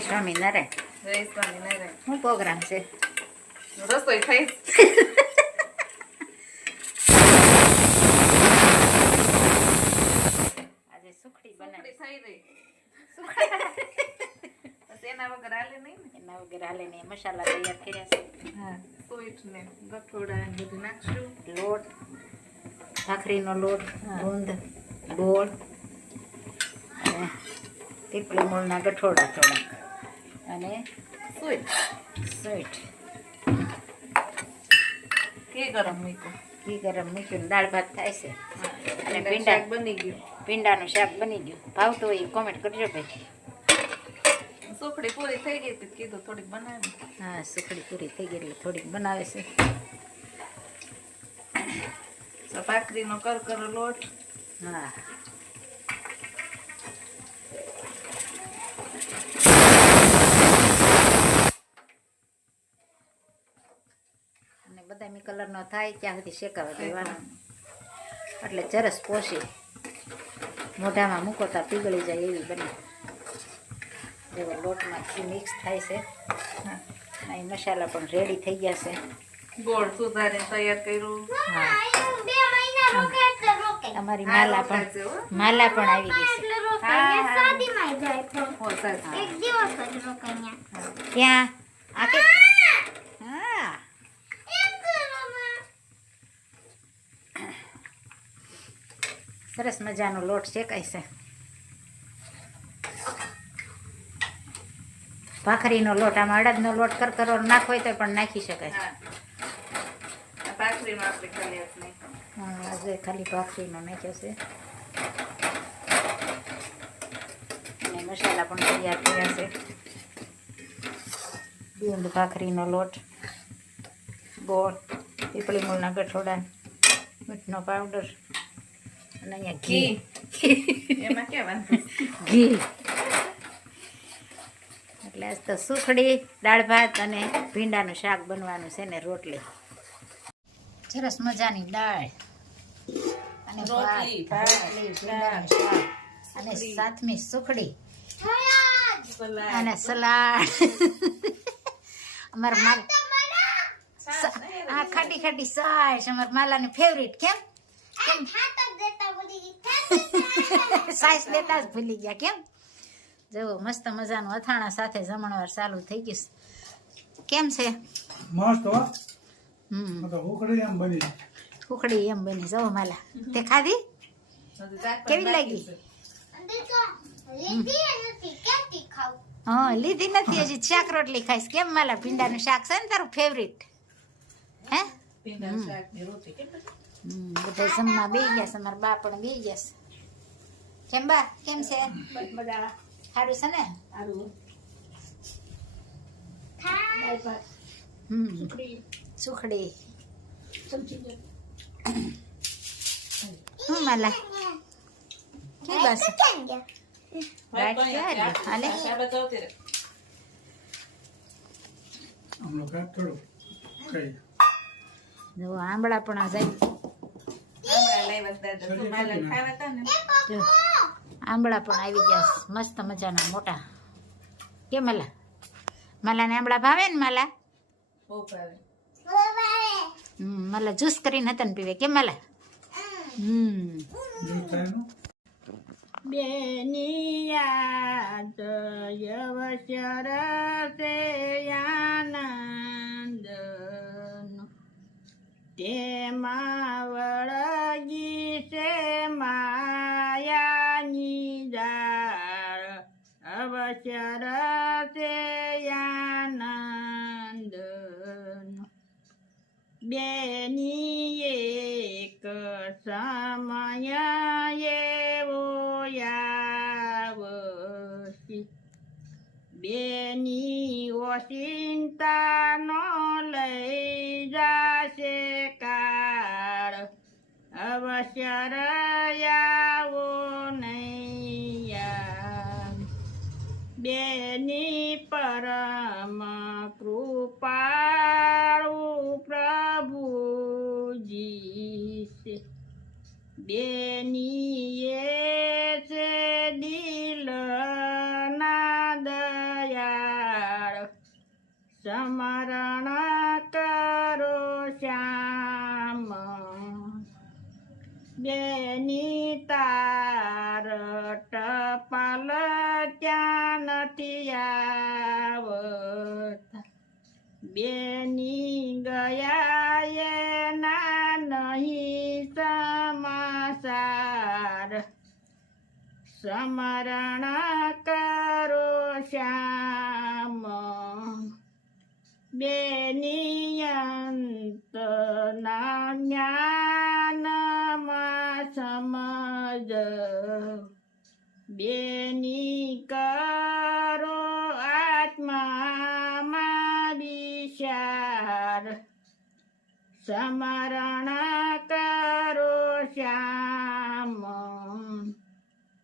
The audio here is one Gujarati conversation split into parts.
સ્વામિનારાયણ શું પ્રોગ્રામ છે રસોઈ થઈ આજે સુખડી બનાવી થઈ ગઈ બસ એના વગર હાલે નહીં ને એના વગર હાલે નહીં મસાલા તૈયાર કર્યા છે હા સ્વીટ ને ગઠોડા બધું નાખશું લોટ ભાખરીનો લોટ. ગુંદ ગોળ અને પીપળી મૂળના ગઠોડા થોડા અને સ્વીટ સ્વીટ કે ગરમ મૂક્યું. ઘી ગરમ મૂક્યું દાળ ભાત થાય છે. અને ભીંડા. બની ગયું. ભીંડાનું શાક બની ગયું. ભાવતું હોય કોમેન્ટ કરજો ભાઈ. સુખડી પૂરી થઈ ગઈ હતી કીધું થોડીક બનાવી. હા સુખડી પૂરી થઈ ગઈ એટલે થોડીક બનાવે છે. ભાખરીનો કરકરો લોટ. હા. કલરનો થાય ત્યાં સુધી શેકાવા દેવાના. એટલે ચરસ પોષી. મોઢામાં મૂકો તો પીગળી જાય એવી બને. જેવો લોટમાં ઘી મિક્સ થાય છે. હા. અહીં મસાલા પણ રેડી થઈ ગયા છે. ગોળ સુધારે તૈયાર કર્યું. હા. અમારી માલા પણ માલા પણ આવી ગઈ છે. ક્યાં. હા, ને હા. શાદીમાં જાય તો હો, સાહેબ. એક દિવસ જ રોકાય ન્યા. ક્યાં આ કે હા એક કરવામાં. સરસ મજાનો લોટ શેકાય છે? ભાખરીનો લોટ આમાં અડદનો લોટ કરકરો નાખો હોય તો પણ નાખી શકાય. આજે ખાલી ભાખરીનો નાખ્યો છે. અને મસાલા પણ તૈયાર થયા છે. ગુંદ ભાખરીનો લોટ ગોળ પીપળી મૂળના ગઠોડા મીઠનો પાવડર અને અહીંયા ઘી. એમાં ક્યાં ઘી. એટલે આજ તો સુખડી દાળ ભાત અને ભીંડાનું શાક બનવાનું છે ને રોટલી. સરસ મજાની દાળ અને ભાત રોટલી, ભીંડાનું શાક અને સાતમી સુખડી. અને સલાડ. અમારા માલ આ ખાટી ખાટી સાસ અમારા માલાની ફેવરિટ કેમ? આ સાસ લેતા જ ભૂલી ગયા કેમ? જુઓ મસ્ત મજાનું અથાણા સાથે જમણવાર ચાલુ થઈ ગયું કેમ છે? મસ્ત હો. હમ. ઉખડી એમ બની ઉખડી એમ બની. જવો માલા. તે ખાધી? કેવી લાગી? છે. લીધી નથી. હા લીધી નથી. હજી શાક રોટલી ખાઈશ. કેમ માલા? ભીંડાનું શાક છે ને તારું ફેવરિટ હે? ભીંડાનું શાકની રોટલી. કેમ બધા જમવા બેસી ગયા છે મારા બા પણ બેસી ગયા છે કેમ બા કેમ છે સારું છે ને થા. હમ સુખડી હું માલા કેમ બસ કેમ ગયા? રાઈટ ક્યાં આવી? હાલે આપણે જવતી રહે. હમણાં કાંઈક થોડું કઈ જો આંબળા પણ આ જાય હમણાં લાવ્યા હતા દાદા. તો માલા ખાવા હતા ને જો આંબળા પણ આવી ગયા મસ્ત મજાના મોટા. કે મલા? માલા ને આંબળા ભાવે ને માલા? મલા હમ માલા જ્યુસ કરીને હતા ને પીવે કે મલા? હમ. દૂધ થાયનું બેની તે આનંદ તેમાં સમય એવો આવશે બેની ઓચિંતાનો લઈ જશે કાળ. અવસર રયાવો નહીં બેની પરમ બેની એ છે દિલ ના સમરણ કરો શ્યામ. બેની તાર ટપાલ ત્યાં નથી આવત. બેની ગયા સ્મરણ કરો શ્યામ. બેનિયંત ના જ્ઞાનમાં સમજ. બેની કરો આત્મામાં વિચાર. સ્મરણ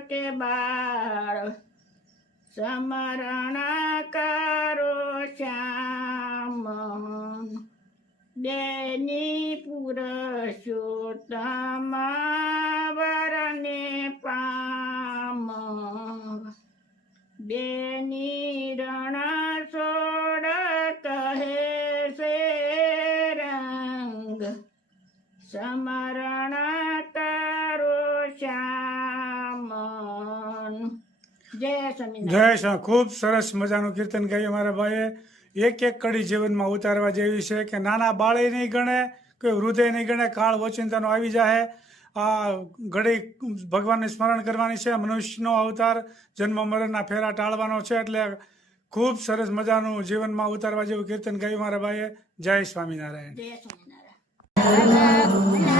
વૃદ્ધ કે બાળ સમરણ કરો શ્યામ. દેની પુરુષોત્તમ વરને પામ. બેની જય શ્રી ખૂબ સરસ મજાનું કીર્તન ગાયું મારા ભાઈએ. એક એક કડી જીવનમાં ઉતારવા જેવી છે કે નાના બાળે નહીં ગણે કે હૃદય નહીં ગણે કાળ વચિંતાનો આવી જાય આ ઘડી ભગવાનને સ્મરણ કરવાની છે. મનુષ્યનો અવતાર જન્મ મરણના ફેરા ટાળવાનો છે. એટલે ખૂબ સરસ મજાનું જીવનમાં ઉતારવા જેવું કીર્તન ગાયું મારા ભાઈએ. જય સ્વામિનારાયણ. જય સ્વામિનારાયણ.